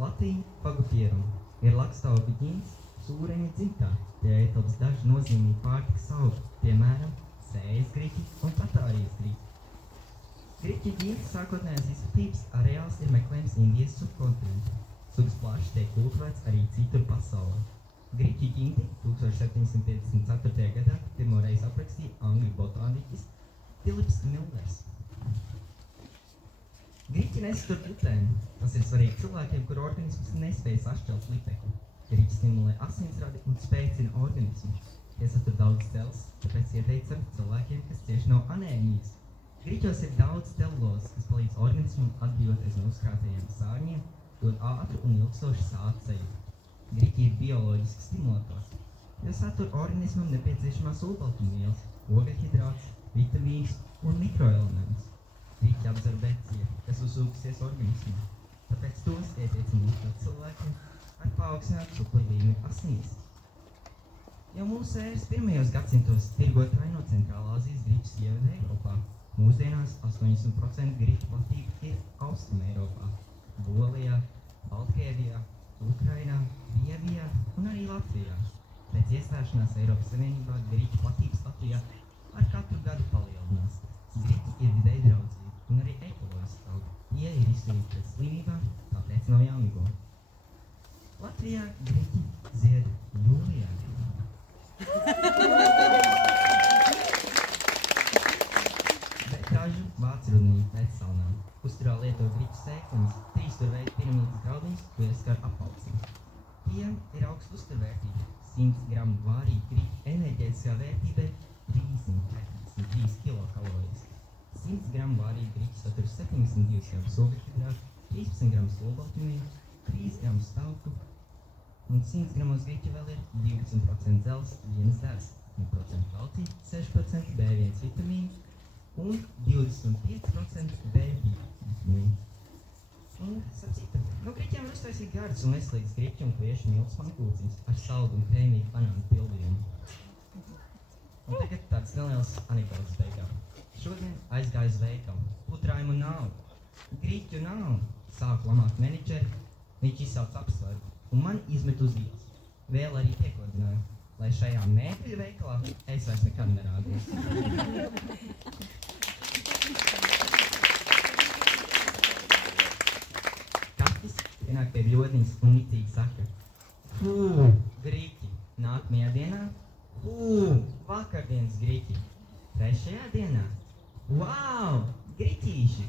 Latīņu pagupierumu ir lakstaugu ģins sūreņa dzimtā, tajā ietilpst daži nozīmīgi pārtikas augi, piemēram, sējas griķi un tatārijas griķi. Griķu ģints sākotnējās izplatības areāls ir meklējams Indijas subkontinentā. Sugas plaši tiek kultivēts arī citur pasaulē. Griķu ģinti 1754. gadā pirmo reizi aprakstīja angļu botāniķis Philips Millers. Griķi nesatur glutēnu. Tas ir svarīgi cilvēkiem, kur organisms nespēj sašķelt lipekli. Griķi stimulē asinsradi un spēcina organismu. Tie satur daudz cels, tāpēc ieteicam cilvēkiem, kas cieši no anēmijas. Griķos ir daudz celulozes, kas palīdz organismam atbrīvoties no uzkrātajiem sārņiem, dod ātru un ilgstošu sāta sajūtu. Griķi ir bioloģiski stimulators, jo satur organismam nepieciešamās olbaltumvielas, ogļhidrātus, vitamīnus un mikroelementus. Griķi absorbē cietu, kas uzsūkusies organismā, tāpēc tos ieteicam lietot cilvēkiem ar paaugstinātu cukuru līmeni asinīs. Jau mūsu ēras pirmajos gadsimtos tirgotāji no Centrālāzijas griķus ieveda Eiropā. Mūsdienās 80% griķu platība ir Austrum Eiropā, Polijā, Baltkrievijā, Ukrainā, Krievijā un arī Latvijā. Pēc iestāšanās Eiropas Savienībā griķu platības Latvijā ar katru gadu palielinās. Griķi ir vidēji draudzīgi un arī ekoloģiski augi. Tie ir izturīgi pret slimībām, tāpēc nav jāmigo. Latvijā griķi zied jūlijā. Dažu vācrudnīgi pēc salnām. Uzturā lieto griķu sēkliņas, 3 turveidu piramīdas graudiņas, ko ieskar apaugsni. Tiem ir augsta uzturvērtība. 100 gramu vārīga griķa enerģētiskā vērtība 343 kilokalorijas. 100 gramu vārīga griķa satur 72 gramus ogļhidrātu, 13 gramus olbaltumvielu, 3 gramus tauku, un 100 gramos griķa vēl ir 12% dzels, 1 zars, 1% kalcija, 6% B1 vitamīnu, un 25% B2 vitamīnu. Un, starp citu, no griķiem var uztaisīt gardas un veselīgas griķu un kviešu miltus pankūciņas ar saldu un krēmīgu banānu pildījumu. Un tagad tāds neliels anekdotas beigām. Šodien aizgāju uz veikalu. Putrājumu nav, griķu nav. Sāku lamāt menedžeri, viņš izsauc apsvaru un man izmet uz ielas. Vēl arī piekodināju, lai šajā mēbļu veikalā es vairs nekad nerādījos. Kaķis pienāk pie bļodiņas un mitīgi saka: griķi, nākamajā dienā, vakardienas griķi, trešajā dienā, wow, griķīši!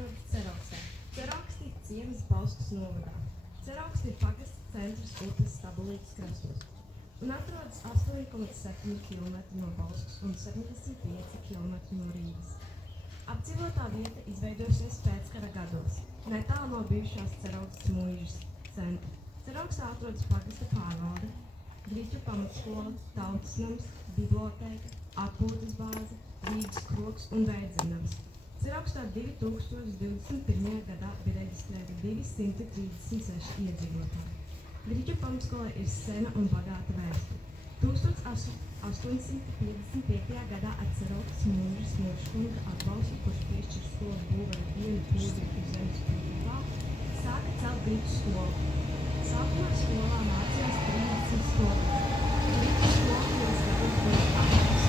atrodas Cerauksē. Ceraksti ir ciems Bauskas novadā. Ceraksti ir pagasta centrs upes Stabulītes krastos un atrodas 8,7 km no Bauskas un 75 km no Rīgas. Apdzīvotā vieta izveidojusies pēckara gados, netālu no bijušās Ceraukstes muižas centra. Cerauksē atrodas pagasta pārvalde, Grīķu pamatskola, tautas nams, bibliotēka, atpūtas bāze, Rīgas krogs un veidzemnams. Ceraukstā 2021. gadā bija reģistrēti 236 iedzīvotāji. Grīķu pamatskolai ir sena un bagāta vēsture. 1855. gadā ar Ceraukstes muižas smilškunga atbalstu, kurš piešķir skolas būvēja vienu pūdīgu zemes pilsētā, sāka celt grīķu skolu. Sākumā skolā mācījās 30 skolotāji. Grīķu skola pēc gadiem bija atbalsts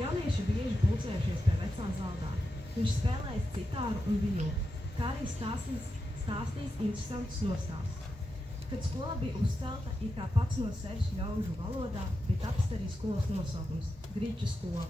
Jaunieši bieži pulcējušies pie vecā zaldā. Viņš spēlējis citāru un violi, kā arī stāstījis interesantus nostāstus. Kad skola bija uzcelta, it kā pats no sevis ļaužu valodā, bija tapis arī skolas nosaukums – Grīķu skola.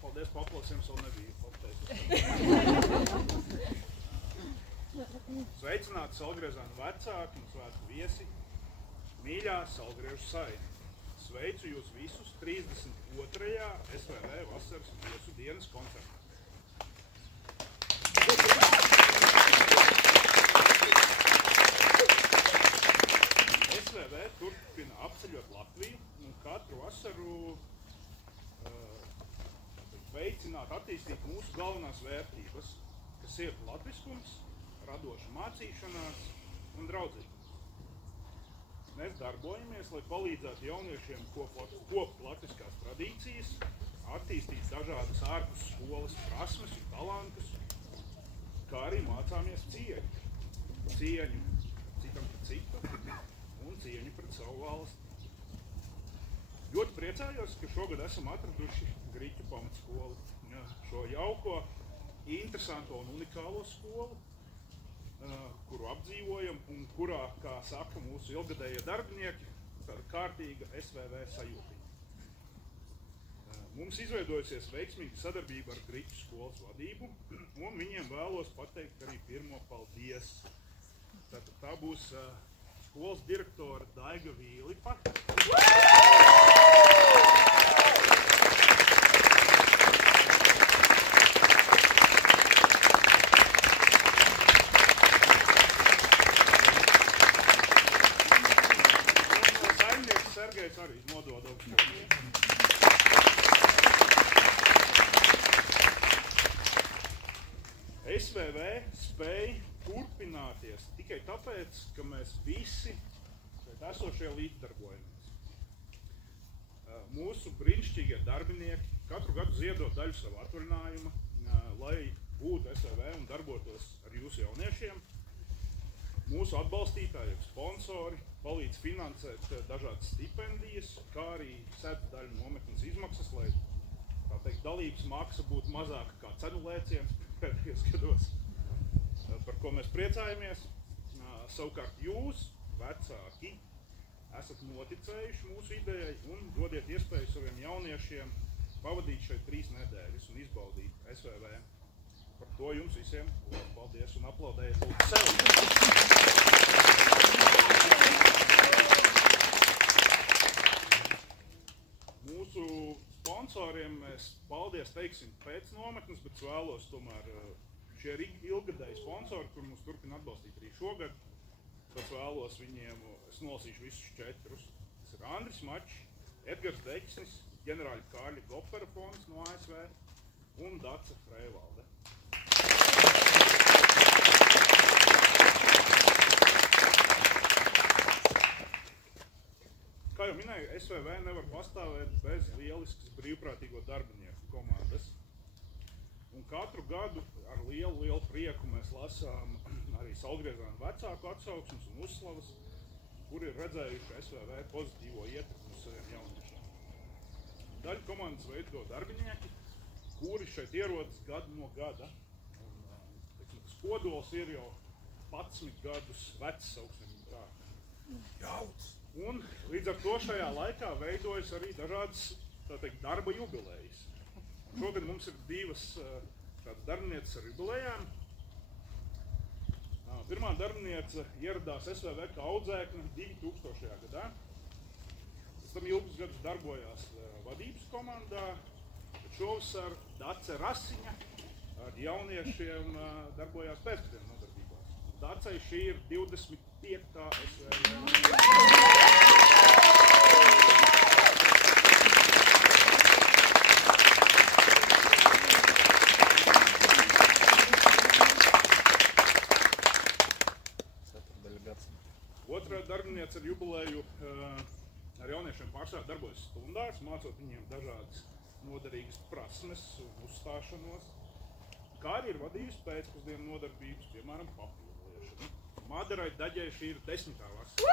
Paldies, paklausījums vēl nebija pateicis. Sveicināti Salgriezānu vecāki un svētku viesi, mīļā Salgriežu saime. Sveicu jūs visus 32. SVV vasaras viesu dienas koncertā. SVV turpina apceļot Latviju un katru vasaru veicināt, attīstīt mūsu galvenās vērtības, kas ir latviskums, radoša mācīšanās un draudzība. Mēs darbojamies, lai palīdzētu jauniešiem kopt latviskās tradīcijas, attīstīt dažādas ārpus skolas prasmes un talantus, kā arī mācāmies cieņu citam pret citu un cieņu pret savu valsti. Ļoti priecājos, ka šogad esam atraduši Griķu pamatskolu, šo jauko, interesanto un unikālo skolu, kuru apdzīvojam un kurā, kā saka mūsu ilgadējie darbinieki, tāda kārtīga SVV sajūtiņa. Mums izveidojusies veiksmīga sadarbība ar Griķu skolas vadību, un viņiem vēlos pateikt arī pirmo paldies. Tātad tā būs skolas direktore Daiga Vīlipa. Un saimnieks Sergejs arī nododot. SVV spēja turpināties tikai tāpēc, ka mēs visi šeit esošie līdzdarbojamies. Mūsu brīnišķīgie darbinieki katru gadu ziedot daļu savu atvaļinājumu, lai būtu SVV un darbotos ar jūsu jauniešiem. Mūsu atbalstītāji, sponsori palīdz finansēt dažādas stipendijas, kā arī sedz daļu nometnes izmaksas, lai tā teikt, dalības maksa būtu mazāka kā cenu lēciens pēdējos gados, par ko mēs priecājamies. Savukārt jūs, vecāki, esat noticējuši mūsu idejai un dodiet iespēju saviem jauniešiem pavadīt šeit 3 nedēļas un izbaudīt SVV. Par to jums visiem paldies un aplaudējiet lūdzu sev! Mūsu sponsoriem mēs paldies teiksim pēc nometnes, bet vēlos tomēr šie ilgadēji sponsori, kur mums turpina atbalstīt arī šogad, tad vēlos viņiem, es nolasīšu visus 4. Tas ir Andris Mačs, Edgars Deķisnis, ģenerāļa Kārļa Gopera fonds no ASV un Dace Freivalde. Kā jau minēju, SVV nevar pastāvēt bez lieliskas brīvprātīgo darbinieku komandas. Un katru gadu ar lielu prieku mēs lasām arī Saulgriezienu vecāku atsauksmes un uzslavas, kuri ir redzējuši SVV pozitīvo ietekmi uz saviem jauniešiem. Daļu komandas veido darbinieki, kuri šeit ierodas gadu no gada. Un, tas kodols ir jau 11 gadus vecs, sauksim tā. Jauts! Un līdz ar to šajā laikā veidojas arī dažādas, tā teikt, darba jubilejas. Šogad mums ir 2 tādas darbinieces ar jubilejām. Pirmā darbiniece ieradās SVV kā audzēkne 2000. gadā. Pēc tam ilgus gadus darbojās vadības komandā, bet šovasar Dace Rasiņa ar jauniešiem darbojās pēcpusdienu nodarbībās. Dacei šī ir 25. SVV. Otrā darbiniece ar jubileju ar jauniešiem pārsvarā darbojas stundās, mācot viņiem dažādas noderīgas prasmes un uzstāšanos, kā arī ir vadījusi pēcpusdienu nodarbības, piemēram, papildliešanu. Madarai Daģei šī ir 10. vasara.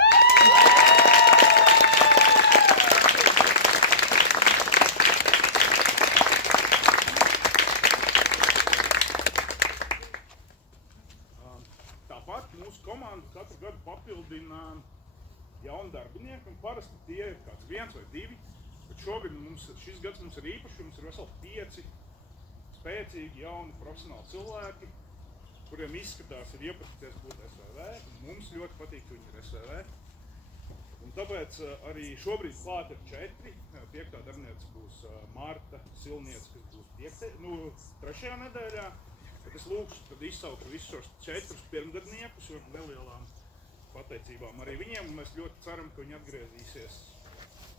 Tāpat mūsu komanda katru gadu papildina jaunu darbinieku, un parasti tie ir kāds 1 vai 2, bet šogad šis gads mums ir īpaši, mums ir veseli 5 spēcīgi jauni profesionāli cilvēki, kuriem izskatās ir iepazīties būt SVV, un mums ļoti patīk, ka viņi ir SVV. Un tāpēc arī šobrīd klāt ir 4, 5. darbiniece būs Marta Silniece, kas būs 3. nedēļā. Bet es lūkšu tad izsaukt visus šos 4 pirmgadniekus ar nelielām pateicībām arī viņiem, un mēs ļoti ceram, ka viņi atgriezīsies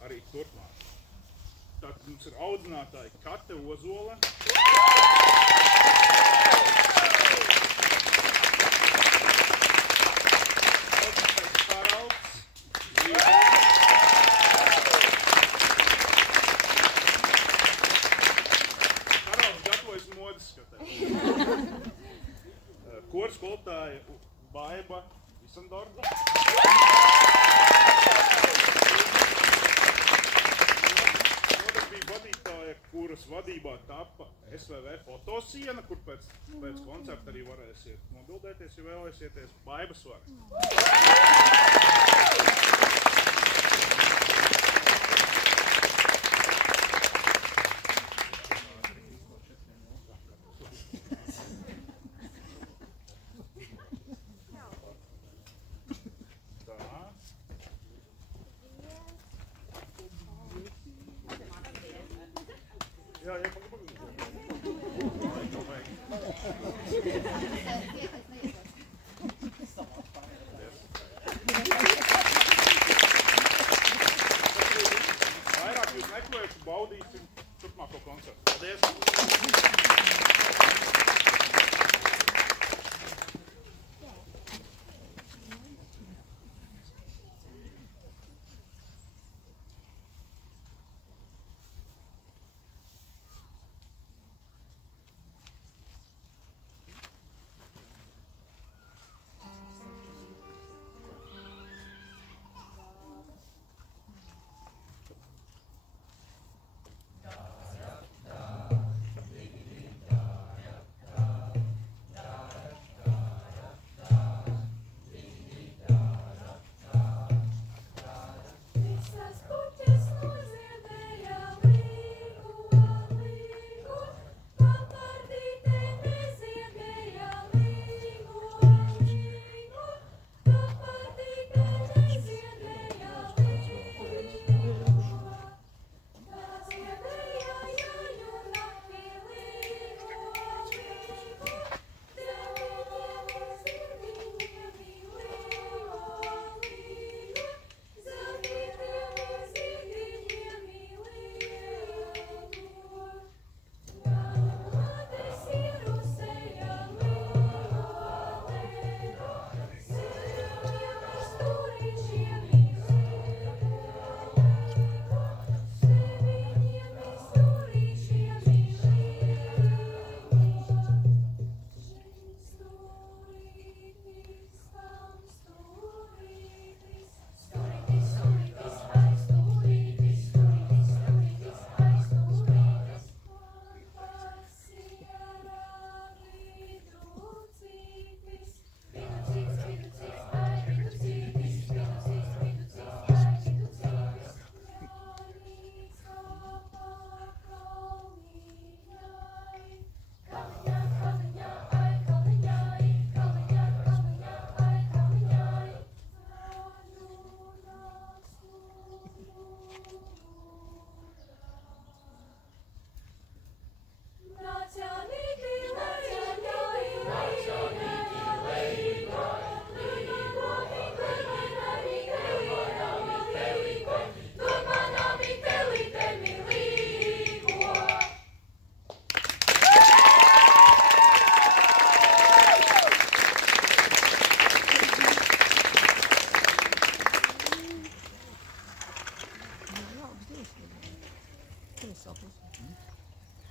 arī turpmāk. Tātad mums ir audzinātāji Kate Ozole, Karalds, Karalds gatavojas modes skatē. Kora skolotāja Baiba Visandorda. kuras vadībā tapa SVV fotosiena, kur pēc koncerta arī varēsiet nobildēties, ja vēlēsieties. Baibas var! Vairāk jūs meklēšu, baudīsim turpmāko koncertu. Paldies!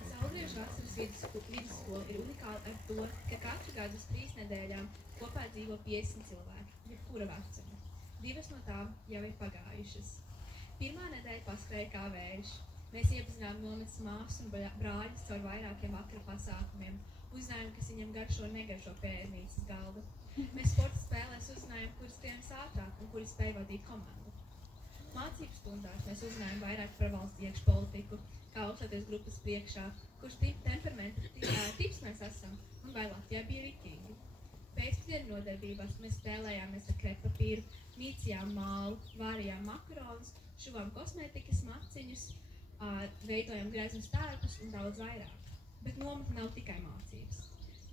Saulgriežu vasaras vidusskola ir unikāla ar to, ka katru gadu uz 3 nedēļām kopā dzīvo 50 cilvēki, jebkura vecuma. 2 no tām jau ir pagājušas. Pirmā nedēļa paskrēja kā vējš. Mēs iepazinām nometnes māsu un brāļus caur vairākiem vakara pasākumiem. Uzzinājām, kas viņam garšo un negaršo pērnīcas galda. Mēs sporta spēlēs uzzinājām, kuri skrienas ātrāk un kuri spēj vadīt komandu. Mācību stundās mēs uzzinājām vairāk par valsts iekšpolitiku, kā uzstāties grupas priekšā, kurš temperamenta tips mēs esam un vai Latvijā bija riktīgi. Pēcpusdienu nodarbībās mēs spēlējāmies ar krepapīru, mīcījām mālu, vārījām makaronus, šuvām kosmētikas maciņus, veidojām greznus tērpus un daudz vairāk. Bet nometne nav tikai mācības.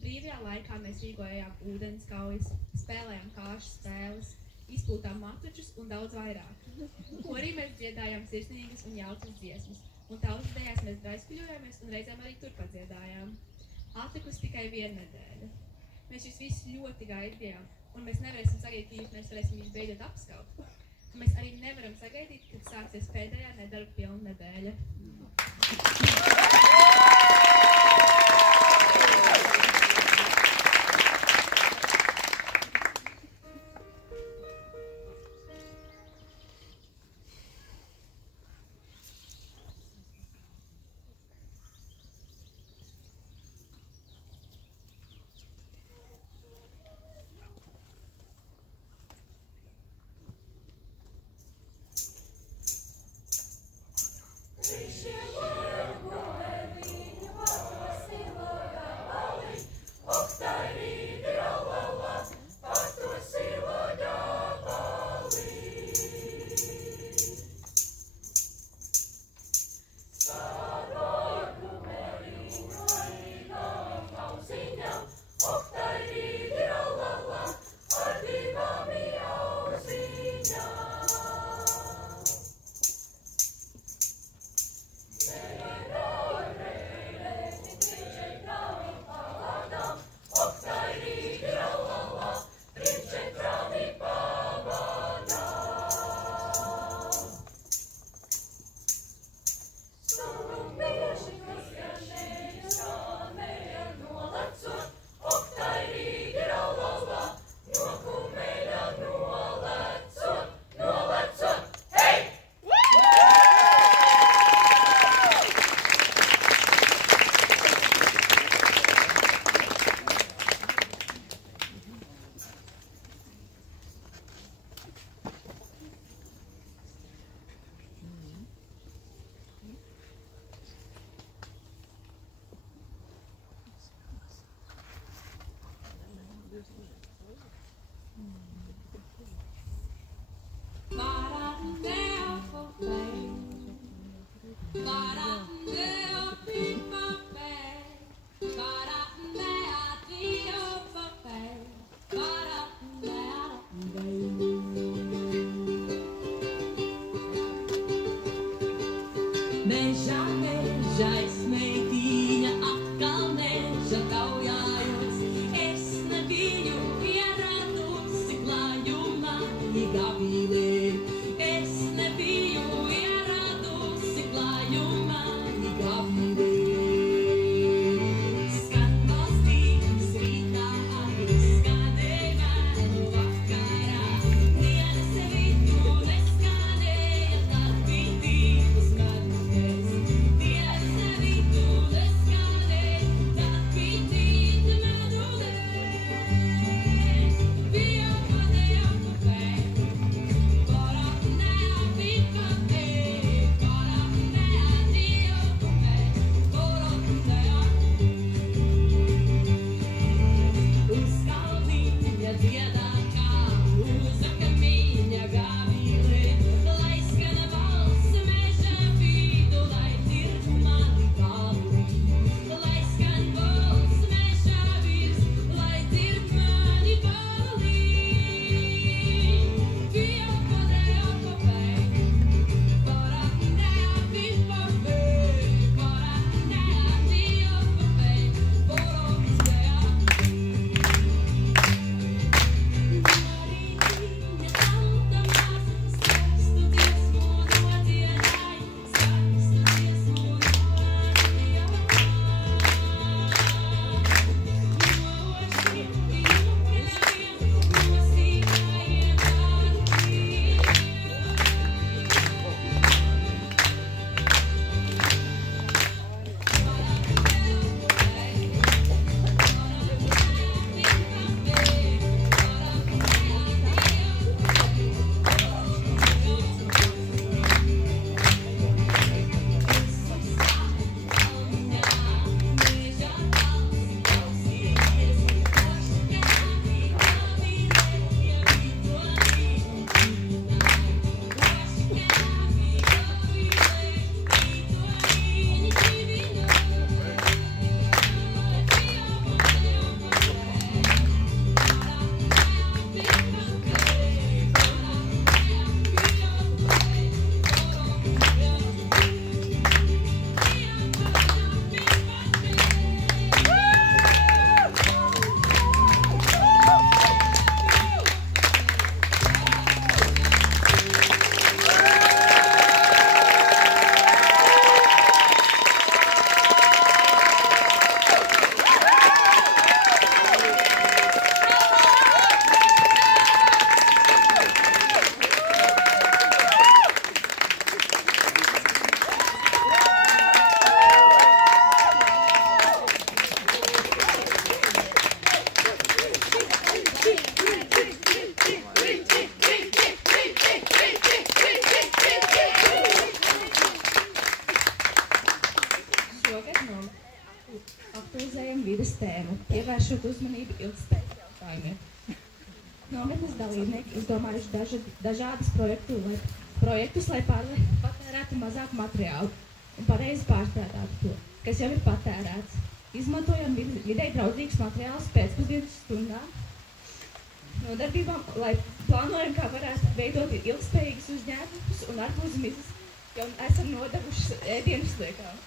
Brīvajā laikā mēs rīkojām ūdenskaujas, spēlējām kāšu spēles, izpūtām matučus un daudz vairāk. Korī mēs dziedājām sirsnīgas un jautras dziesmas, un tautas dejās mēs draizkuļojāmies un reizēm arī turpat dziedājām. Atlikusi tikai 1 nedēļa. Mēs jūs visus ļoti gaidījām, un mēs nevarēsim sagaidīt, ka mēs varēsim jūs beidzot apskaut. Un mēs arī nevaram sagaidīt, kad sāksies pēdējā nedarba pilna nedēļa. pievēršot uzmanību ilgspējas jautājumiem. Nometnes dalībnieki izdomājuši dažādas projektus, lai patērētu mazāk materiālu un pareizi pārstrādātu to, kas jau ir patērēts. Izmantojam videi draudzīgus materiālus pēcpusdienas stundām, nodarbībām, lai plānojam, kā varētu veidot ilgspējīgus uzņēmumus un arbūzu mizas, jau esam nodevuši ēdienus liekām.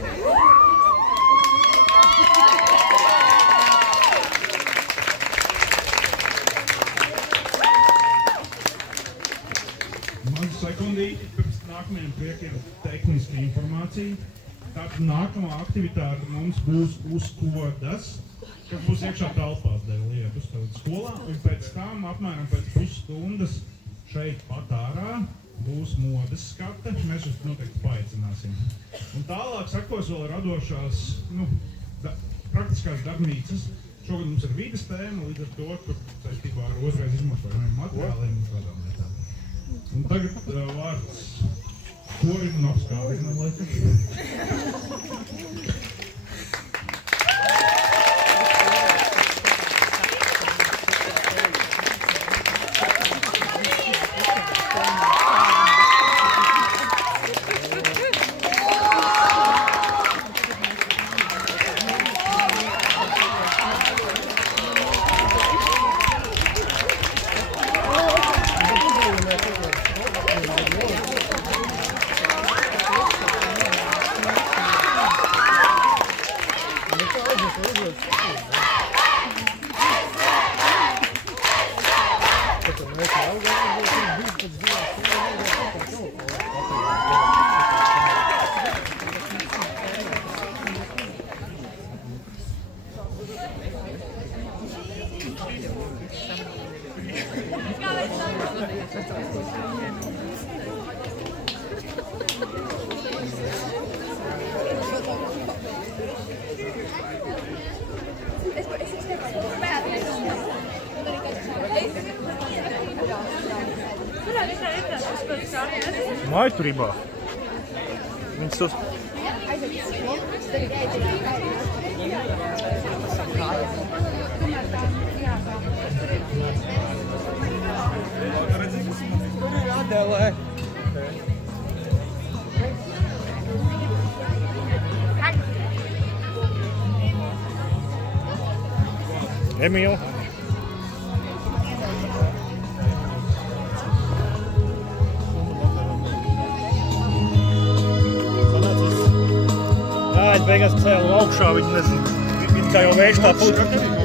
Mazu sekundīti pirms nākamajiem priekiem tehniska informācija. Tātad nākamā aktivitāte mums būs uzkodas, kas būs iekšā telpās lietas skolā, un pēc tam apmēram pēc pusstundas šeit pat ārā būs modes skate, mēs jūs noteikti paaicināsim. Un tālāk sekos vēl radošās, praktiskās darbnīcas. Šogad mums ir vides tēma, līdz ar to, kur saistībā ar uzreiz izmantojamiem materiāliem un tādām lietām. Un tagad vārds Korinovskām, laikam. Mājturībā. Viņas uz... Emīl. Beigās cēlu augšā, viņi nezinu, kā jau vējš tā pūta.